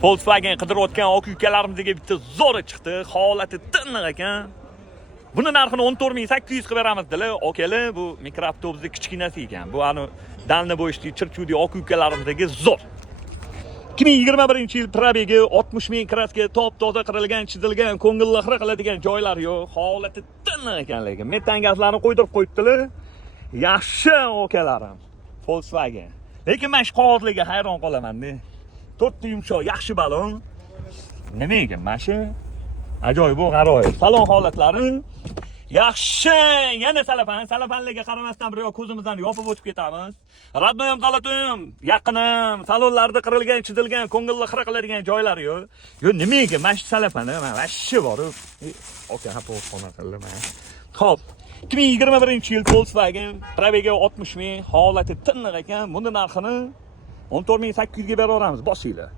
Volkswagen qidirayotgan oq ukalarimizga bitta zo'ri chiqdi. Holati tiniq ekan. Buni narxini 14800 qilib beramiz dedilar. Okalar, bu mikroavtobusning kichkinasi ekan. Bu ani dalni bo'yishli chirchudi oq ukalarimizga zo'r. 2021-yil probegi 60 ming kraska top-toza qirilgan, chizilgan, ko'ngilliqra qiladigan joylar yo'q. Holati tiniq ekan lekin. Metan gazlarni qo'ydirib qo'yibdilar. Yaxshi okalarim. Volkswagen. Lekin men shu qog'ozlarga hayron qolaman-da. 4 yumshoq, yaxshi balon. Nima ekan mana shu? Ajoyib, bu g'aroyib. Salon holatlari yaxshi. Yana salafanlarga qaramasdan bir yo'q ko'zimizdan yopib o'tib ketamiz. Radnoyim, zalotoyim, yaqinim, salonlarda qirilgan, chizilgan, ko'ngilliqra qiladigan joylar yo'q. Yo, nimaga mana shu salafani, mana shu bor. Oka, xona qilaman. Xo'p. 2021-yil Volkswagen probegi 60 ming, holati tiniq ekan. Buni narxini 14800 ga beraveramiz, boshinglar.